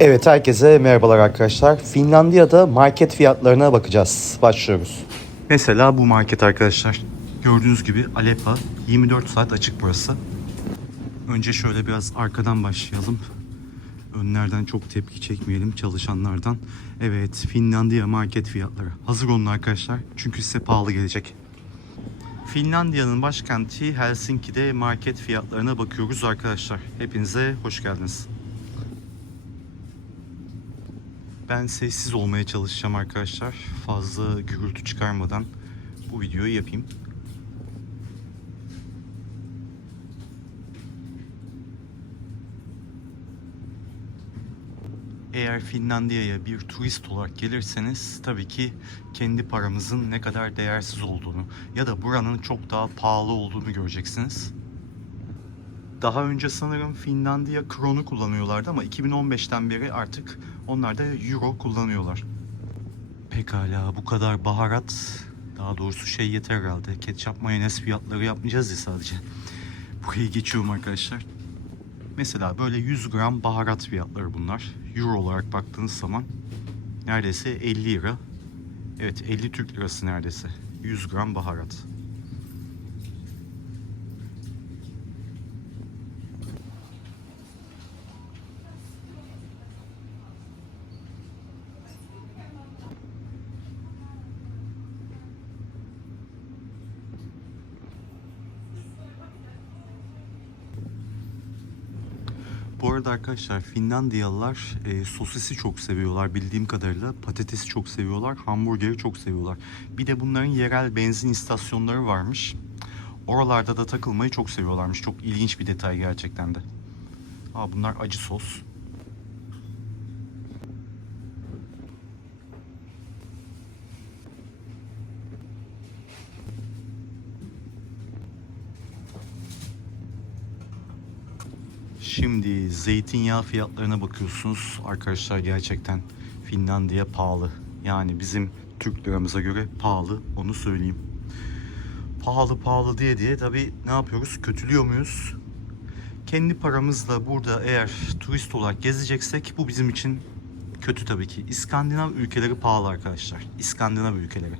Evet herkese merhabalar arkadaşlar. Finlandiya'da market fiyatlarına bakacağız. Başlıyoruz. Mesela bu market arkadaşlar. Gördüğünüz gibi Aleppo 24 saat açık burası. Önce şöyle biraz arkadan başlayalım. Önlerden çok tepki çekmeyelim çalışanlardan. Evet Finlandiya market fiyatları. Hazır olun arkadaşlar. Çünkü size pahalı gelecek. Finlandiya'nın başkenti Helsinki'de market fiyatlarına bakıyoruz arkadaşlar. Hepinize hoş geldiniz. Ben sessiz olmaya çalışacağım arkadaşlar. Fazla gürültü çıkarmadan bu videoyu yapayım. Eğer Finlandiya'ya bir turist olarak gelirseniz tabii ki kendi paramızın ne kadar değersiz olduğunu ya da buranın çok daha pahalı olduğunu göreceksiniz. Daha önce sanırım Finlandiya kronu kullanıyorlardı ama 2015'ten beri artık onlar da euro kullanıyorlar. Pekala bu kadar baharat daha doğrusu şey yeter herhalde. Ketçap mayonez fiyatları yapmayacağız ya sadece. Burayı geçiyorum arkadaşlar. Mesela böyle 100 gram baharat fiyatları bunlar. Euro olarak baktığınız zaman neredeyse 50 lira. Evet 50 Türk lirası neredeyse. 100 gram baharat. Bu arada arkadaşlar Finlandiyalılar e, sosisi çok seviyorlar bildiğim kadarıyla. Patatesi çok seviyorlar, hamburgeri çok seviyorlar. Bir de bunların yerel benzin istasyonları varmış. Oralarda da takılmayı çok seviyorlarmış. Çok ilginç bir detay gerçekten de. Aa, bunlar acı sos. Şimdi zeytinyağı fiyatlarına bakıyorsunuz. Arkadaşlar gerçekten Finlandiya pahalı. Yani bizim Türk liramıza göre pahalı onu söyleyeyim. Pahalı pahalı diye diye tabi ne yapıyoruz? Kötülüyor muyuz? Kendi paramızla burada eğer turist olarak gezeceksek bu bizim için kötü tabii ki. İskandinav ülkeleri pahalı arkadaşlar. İskandinav ülkeleri.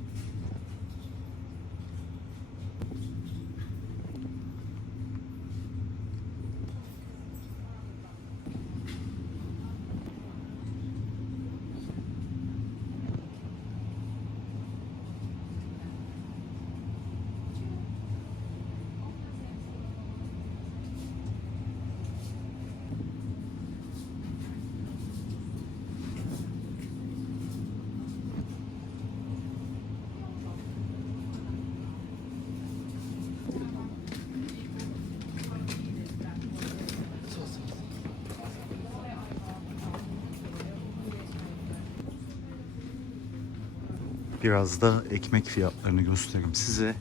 Biraz da ekmek fiyatlarını göstereyim size.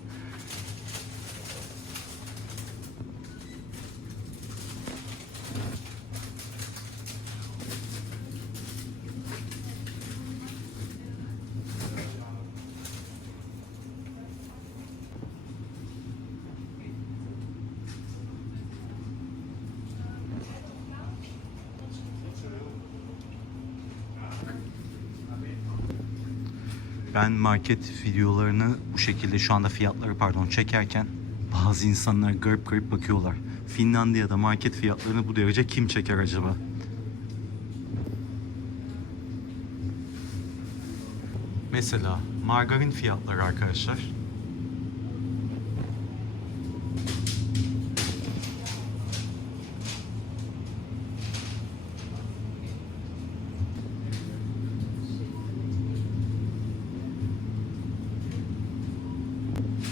Ben market videolarını bu şekilde şu anda fiyatları pardon çekerken bazı insanlar garip garip bakıyorlar. Finlandiya'da market fiyatlarını bu derece kim çeker acaba? Mesela margarin fiyatları arkadaşlar.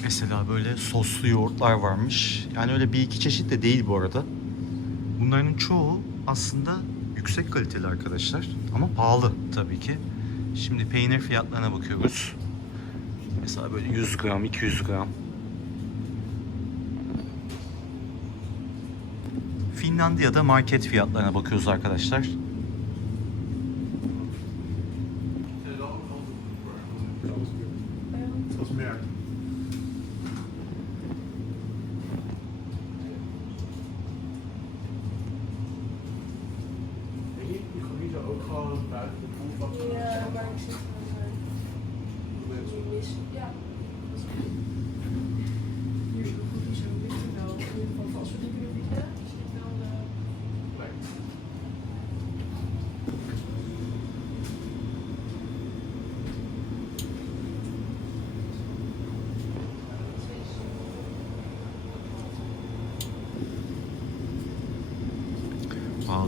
Mesela böyle soslu yoğurtlar varmış. Yani öyle bir iki çeşit de değil bu arada. Bunların çoğu aslında yüksek kaliteli arkadaşlar. Ama pahalı tabii ki. Şimdi peynir fiyatlarına bakıyoruz. Mesela böyle 100 gram, 200 gram. Finlandiya'da market fiyatlarına bakıyoruz arkadaşlar.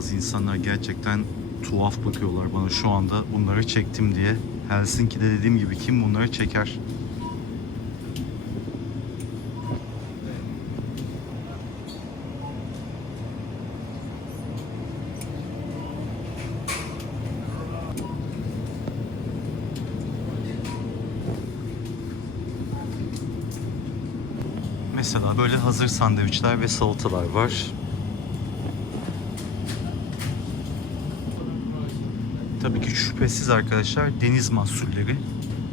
Bazı insanlar gerçekten tuhaf bakıyorlar bana şu anda bunları çektim diye. Helsinki'de dediğim gibi kim bunları çeker? Mesela böyle hazır sandviçler ve salatalar var. Tabii ki şüphesiz arkadaşlar deniz mahsulleri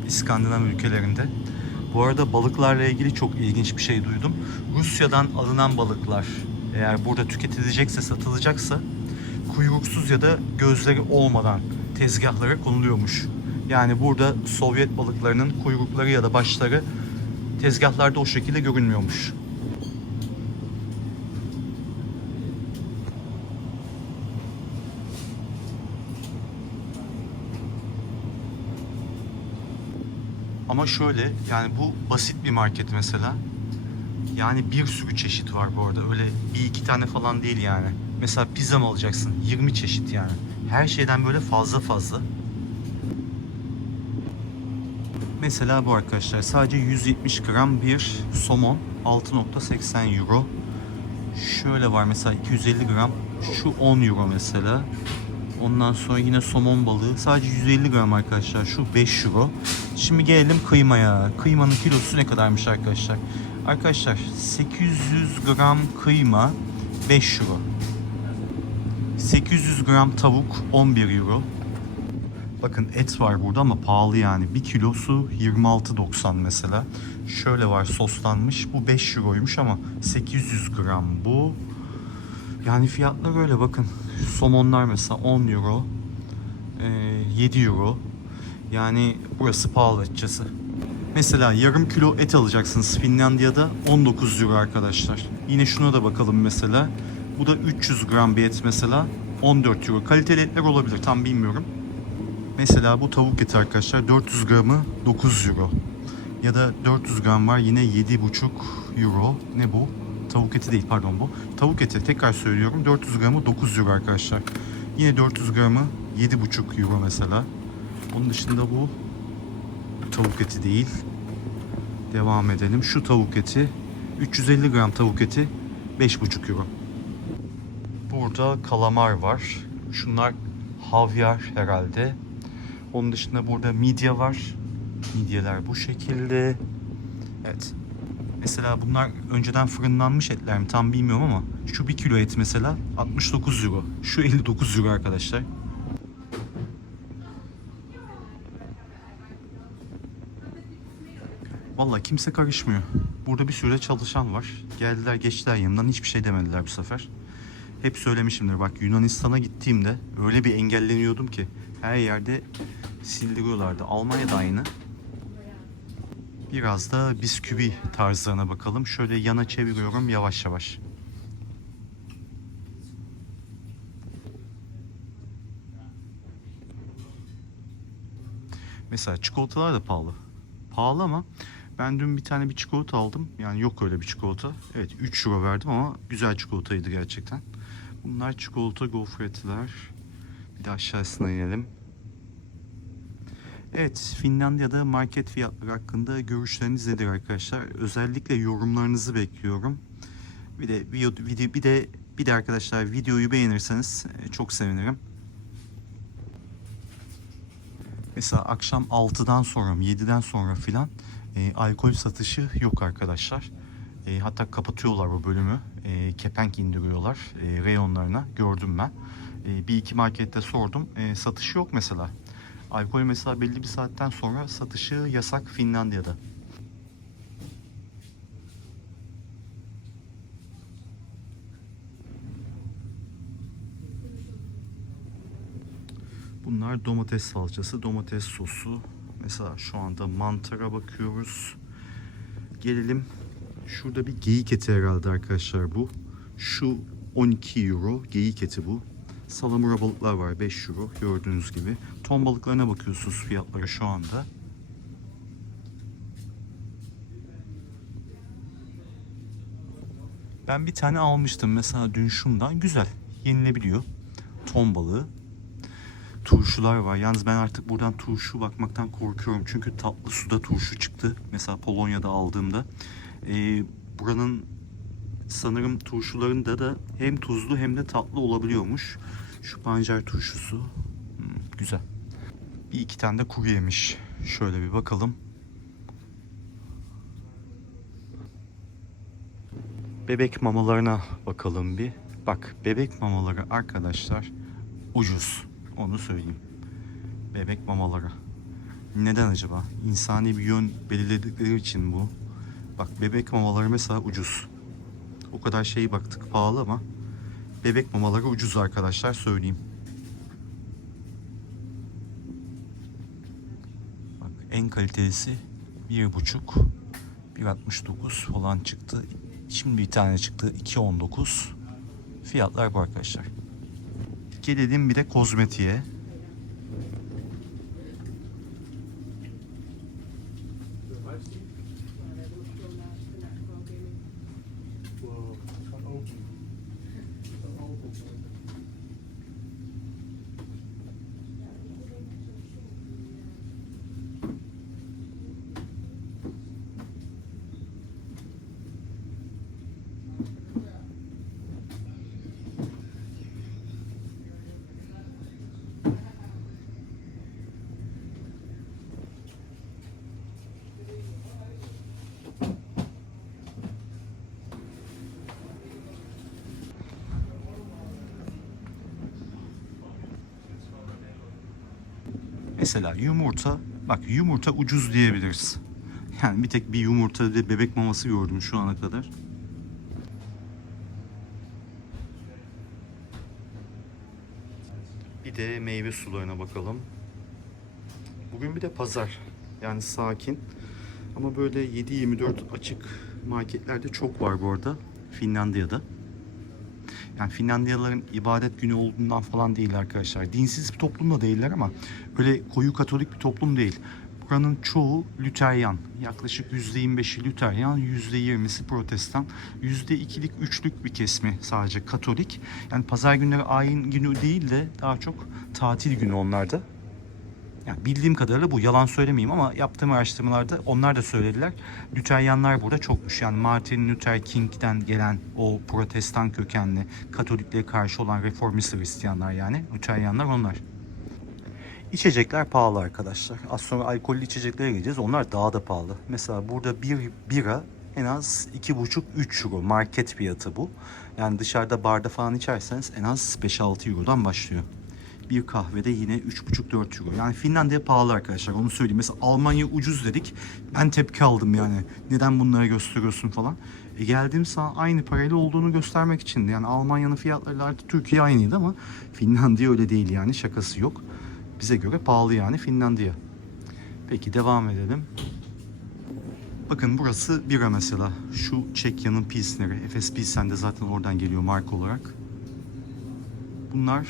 İskandinav ülkelerinde. Bu arada balıklarla ilgili çok ilginç bir şey duydum. Rusya'dan alınan balıklar eğer burada tüketilecekse, satılacaksa kuyruksuz ya da gözleri olmadan tezgahlara konuluyormuş. Yani burada Sovyet balıklarının kuyrukları ya da başları tezgahlarda o şekilde görünmüyormuş. Ama şöyle yani bu basit bir market mesela. Yani bir sürü çeşit var bu arada. Öyle bir iki tane falan değil yani. Mesela pizza mı alacaksın? 20 çeşit yani. Her şeyden böyle fazla fazla. Mesela bu arkadaşlar sadece 170 gram bir somon 6.80 euro. Şöyle var mesela 250 gram şu 10 euro mesela. Ondan sonra yine somon balığı sadece 150 gram arkadaşlar şu 5 euro. Şimdi gelelim kıymaya. Kıymanın kilosu ne kadarmış arkadaşlar? Arkadaşlar 800 gram kıyma 5 euro. 800 gram tavuk 11 euro. Bakın et var burada ama pahalı yani. Bir kilosu 26.90 mesela. Şöyle var soslanmış. Bu 5 euroymuş ama 800 gram bu. Yani fiyatlar öyle bakın. Somonlar mesela 10 euro. e, 7 euro. Yani burası pahalı açıkçası. Mesela yarım kilo et alacaksınız Finlandiya'da 19 euro arkadaşlar. Yine şuna da bakalım mesela. Bu da 300 gram bir et mesela 14 euro. Kaliteli etler olabilir tam bilmiyorum. Mesela bu tavuk eti arkadaşlar 400 gramı 9 euro. Ya da 400 gram var yine 7,5 euro. Ne bu? Tavuk eti değil pardon bu. Tavuk eti tekrar söylüyorum 400 gramı 9 euro arkadaşlar. Yine 400 gramı 7,5 euro mesela. Onun dışında bu tavuk eti değil. Devam edelim. Şu tavuk eti 350 gram tavuk eti 5,5 euro. Burada kalamar var. Şunlar havyar herhalde. Onun dışında burada midye var. Midyeler bu şekilde. Evet. Mesela bunlar önceden fırınlanmış etler mi tam bilmiyorum ama şu bir kilo et mesela 69 euro. Şu 59 euro arkadaşlar. Vallahi kimse karışmıyor. Burada bir sürü çalışan var. Geldiler geçtiler yanımdan hiçbir şey demediler bu sefer. Hep söylemişimdir bak Yunanistan'a gittiğimde öyle bir engelleniyordum ki her yerde sildiriyorlardı. Almanya'da aynı. Biraz da bisküvi tarzlarına bakalım. Şöyle yana çeviriyorum yavaş yavaş. Mesela çikolatalar da pahalı. Pahalı ama ben dün bir tane bir çikolata aldım. Yani yok öyle bir çikolata. Evet 3 euro verdim ama güzel çikolataydı gerçekten. Bunlar çikolata gofretler. Bir de aşağısına inelim. Evet, Finlandiya'da market fiyatları hakkında görüşleriniz nedir arkadaşlar? Özellikle yorumlarınızı bekliyorum. Bir de video, bir de bir de arkadaşlar videoyu beğenirseniz e, çok sevinirim. Mesela akşam 6'dan sonra, 7'den sonra filan e, alkol satışı yok arkadaşlar. E, hatta kapatıyorlar o bölümü. E, kepenk indiriyorlar e, reyonlarına. Gördüm ben. E, bir iki markette sordum. E, satışı yok mesela. Alkol mesela belli bir saatten sonra satışı yasak Finlandiya'da. Bunlar domates salçası, domates sosu. Mesela şu anda mantara bakıyoruz. Gelelim. Şurada bir geyik eti herhalde arkadaşlar bu. Şu 12 euro geyik eti bu. Salamura balıklar var 5 euro gördüğünüz gibi. Ton balıklarına bakıyorsunuz fiyatları şu anda. Ben bir tane almıştım mesela dün şundan. Güzel. Yenilebiliyor. Ton balığı. Turşular var. Yalnız ben artık buradan turşu bakmaktan korkuyorum. Çünkü tatlı suda turşu çıktı. Mesela Polonya'da aldığımda. Ee, buranın sanırım turşularında da hem tuzlu hem de tatlı olabiliyormuş. Şu pancar turşusu. Hmm, güzel. Bir iki tane de kuru yemiş. Şöyle bir bakalım. Bebek mamalarına bakalım bir. Bak bebek mamaları arkadaşlar ucuz. Onu söyleyeyim. Bebek mamaları. Neden acaba? İnsani bir yön belirledikleri için bu. Bak bebek mamaları mesela ucuz. O kadar şey baktık pahalı ama bebek mamaları ucuz arkadaşlar söyleyeyim. Bak en kalitelisi 1.5 1.69 falan çıktı. Şimdi bir tane çıktı 2.19. Fiyatlar bu arkadaşlar. Gelelim bir de kozmetiğe. Mesela yumurta, bak yumurta ucuz diyebiliriz. Yani bir tek bir yumurta ve bebek maması gördüm şu ana kadar. Bir de meyve sularına bakalım. Bugün bir de pazar. Yani sakin. Ama böyle 7-24 açık marketlerde çok var bu arada. Finlandiya'da. Yani Finlandiyalıların ibadet günü olduğundan falan değil arkadaşlar. Dinsiz bir toplum da değiller ama öyle koyu katolik bir toplum değil. Buranın çoğu Lüteryan. Yaklaşık %25'i Lüteryan, %20'si Protestan. %2'lik, 3'lük bir kesimi sadece Katolik. Yani pazar günleri ayin günü değil de daha çok tatil günü onlarda. Yani bildiğim kadarıyla bu. Yalan söylemeyeyim ama yaptığım araştırmalarda onlar da söylediler. Lüteryanlar burada çokmuş. Yani Martin Luther King'den gelen o protestan kökenli Katoliklere karşı olan reformist Hristiyanlar yani. Lüteryanlar onlar. İçecekler pahalı arkadaşlar. Az sonra alkollü içeceklere geleceğiz. Onlar daha da pahalı. Mesela burada bir bira en az 2,5-3 euro. Market fiyatı bu. Yani dışarıda barda falan içerseniz en az 5-6 eurodan başlıyor. Bir kahvede yine 3,5-4 euro. Yani Finlandiya pahalı arkadaşlar onu söyleyeyim. Mesela Almanya ucuz dedik. Ben tepki aldım yani. Neden bunları gösteriyorsun falan. E geldiğim zaman aynı parayla olduğunu göstermek için. Yani Almanya'nın fiyatları artık Türkiye aynıydı ama Finlandiya öyle değil yani şakası yok. Bize göre pahalı yani Finlandiya. Peki devam edelim. Bakın burası bira mesela. Şu Çekya'nın Pilsner'i. Efes Pilsen de zaten oradan geliyor marka olarak. Bunlar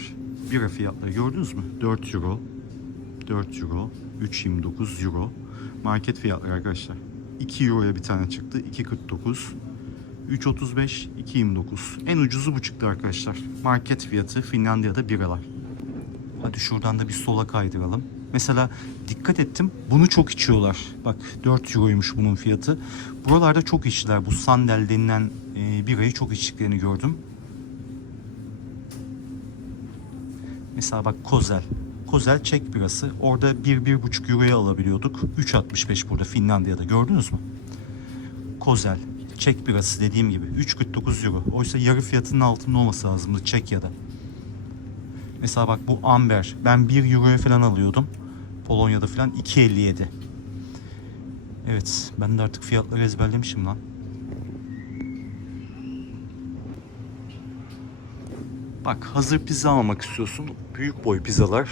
bira fiyatları gördünüz mü? 4 euro, 4 euro, 3.29 euro. Market fiyatları arkadaşlar. 2 euroya bir tane çıktı. 2.49. 3.35, 2.29. En ucuzu bu çıktı arkadaşlar. Market fiyatı Finlandiya'da biralar. Hadi şuradan da bir sola kaydıralım. Mesela dikkat ettim bunu çok içiyorlar. Bak 4 euroymuş bunun fiyatı. Buralarda çok içtiler. Bu sandal denilen e, birayı çok içtiklerini gördüm. Mesela bak Kozel. Kozel Çek birası. Orada 1-1,5 euroya alabiliyorduk. 3.65 burada Finlandiya'da gördünüz mü? Kozel. Çek birası dediğim gibi 3.49 euro. Oysa yarı fiyatının altında olması lazımdı Çekya'da. Mesela bak bu Amber. Ben 1 euroya falan alıyordum. Polonya'da falan 2.57. Evet ben de artık fiyatları ezberlemişim lan. Bak hazır pizza almak istiyorsun. Büyük boy pizzalar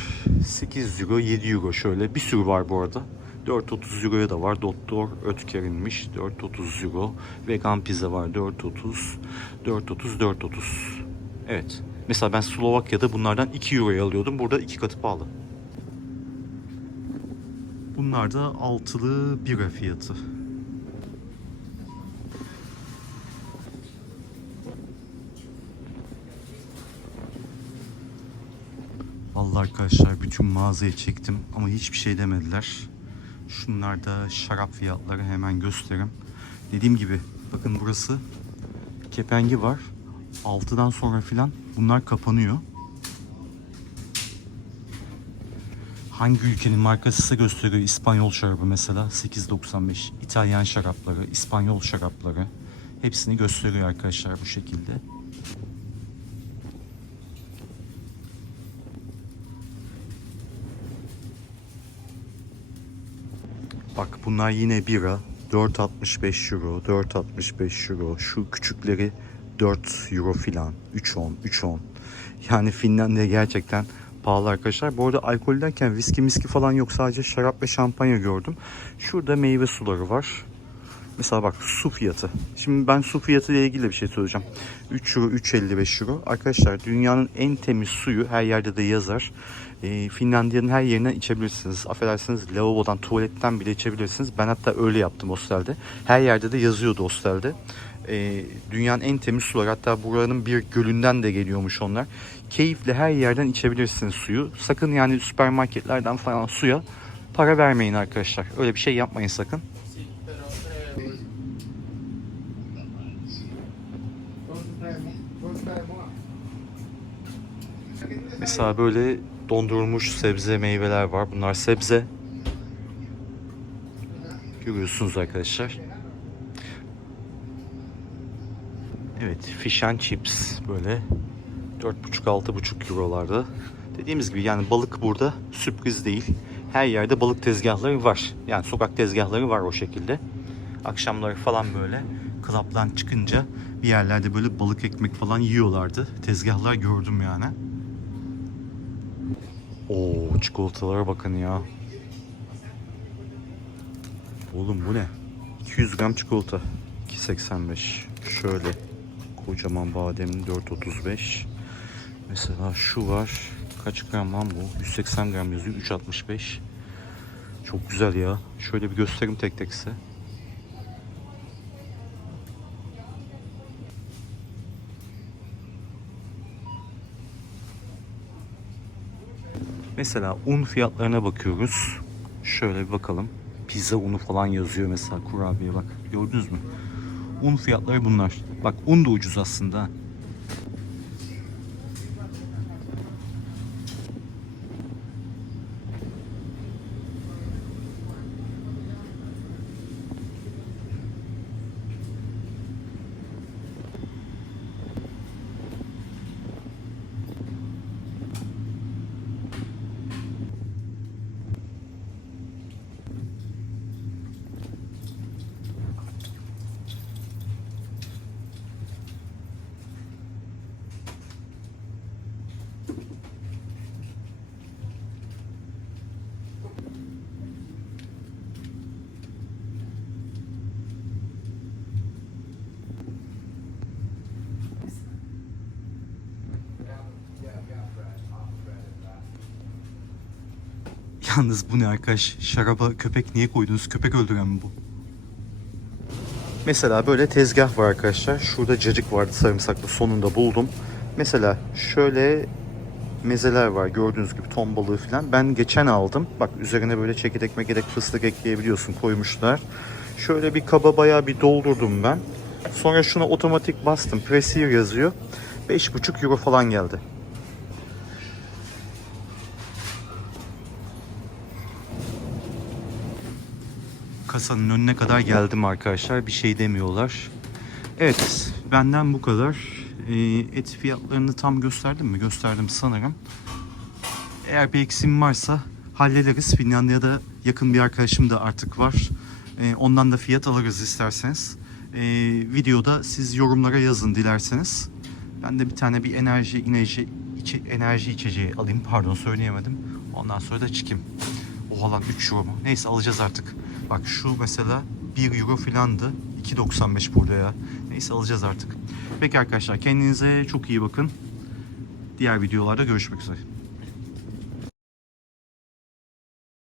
8 euro 7 euro şöyle. Bir sürü var bu arada. 4.30 euroya da var. Doktor Ötker'inmiş. 4.30 euro. Vegan pizza var. 4.30. 4.30 4.30. Evet. Mesela ben Slovakya'da bunlardan 2 euroya alıyordum. Burada iki katı pahalı. Bunlar da altılı bira fiyatı. Vallahi arkadaşlar bütün mağazayı çektim ama hiçbir şey demediler. Şunlar da şarap fiyatları hemen göstereyim. Dediğim gibi bakın burası kepengi var. 6'dan sonra filan bunlar kapanıyor. Hangi ülkenin markası ise gösteriyor. İspanyol şarabı mesela 8.95. İtalyan şarapları, İspanyol şarapları hepsini gösteriyor arkadaşlar bu şekilde. Bak bunlar yine bira. 4.65 euro, 4.65 euro. Şu küçükleri 4 euro filan. 3.10, 3.10. Yani Finlandiya gerçekten pahalı arkadaşlar. Bu arada alkol derken viski miski falan yok. Sadece şarap ve şampanya gördüm. Şurada meyve suları var. Mesela bak su fiyatı. Şimdi ben su fiyatı ile ilgili bir şey söyleyeceğim. 3 euro, 3.55 euro. Arkadaşlar dünyanın en temiz suyu her yerde de yazar. Ee, Finlandiya'nın her yerinden içebilirsiniz. Affedersiniz lavabodan, tuvaletten bile içebilirsiniz. Ben hatta öyle yaptım hostelde. Her yerde de yazıyordu hostelde. Ee, dünyanın en temiz suları. Hatta buranın bir gölünden de geliyormuş onlar. Keyifle her yerden içebilirsiniz suyu. Sakın yani süpermarketlerden falan suya para vermeyin arkadaşlar. Öyle bir şey yapmayın sakın. Mesela böyle dondurulmuş sebze meyveler var. Bunlar sebze. Görüyorsunuz arkadaşlar. Evet, fish and chips böyle 4,5-6,5 eurolarda. Dediğimiz gibi yani balık burada sürpriz değil. Her yerde balık tezgahları var. Yani sokak tezgahları var o şekilde. Akşamları falan böyle klaptan çıkınca bir yerlerde böyle balık ekmek falan yiyorlardı. Tezgahlar gördüm yani. Oo çikolatalara bakın ya. Oğlum bu ne? 200 gram çikolata. 2.85. Şöyle. Kocaman bademin 4.35. Mesela şu var. Kaç gram lan bu? 180 gram yazıyor. 3.65. Çok güzel ya. Şöyle bir göstereyim tek tek size. Mesela un fiyatlarına bakıyoruz. Şöyle bir bakalım. Pizza unu falan yazıyor mesela kurabiye bak. Gördünüz mü? Un fiyatları bunlar. Bak un da ucuz aslında. Yalnız bu ne arkadaş? Şaraba köpek niye koydunuz? Köpek öldüren mi bu? Mesela böyle tezgah var arkadaşlar. Şurada cacık vardı sarımsaklı sonunda buldum. Mesela şöyle mezeler var gördüğünüz gibi ton balığı falan. Ben geçen aldım. Bak üzerine böyle çekirdek mekirdek fıstık ekleyebiliyorsun koymuşlar. Şöyle bir kaba bayağı bir doldurdum ben. Sonra şuna otomatik bastım. Presier yazıyor. 5,5 euro falan geldi. Kasanın önüne kadar geldim arkadaşlar. Bir şey demiyorlar. Evet, benden bu kadar. Ee, et fiyatlarını tam gösterdim mi? Gösterdim sanırım. Eğer bir eksiğim varsa hallederiz. Finlandiya'da yakın bir arkadaşım da artık var. Ee, ondan da fiyat alırız isterseniz. Ee, videoda siz yorumlara yazın dilerseniz. Ben de bir tane bir enerji enerji içi, enerji içeceği alayım. Pardon söyleyemedim. Ondan sonra da çıkayım. Oha lan 3 euro mu? Neyse alacağız artık. Bak şu mesela 1 euro filandı. 2.95 burada ya. Neyse alacağız artık. Peki arkadaşlar kendinize çok iyi bakın. Diğer videolarda görüşmek üzere.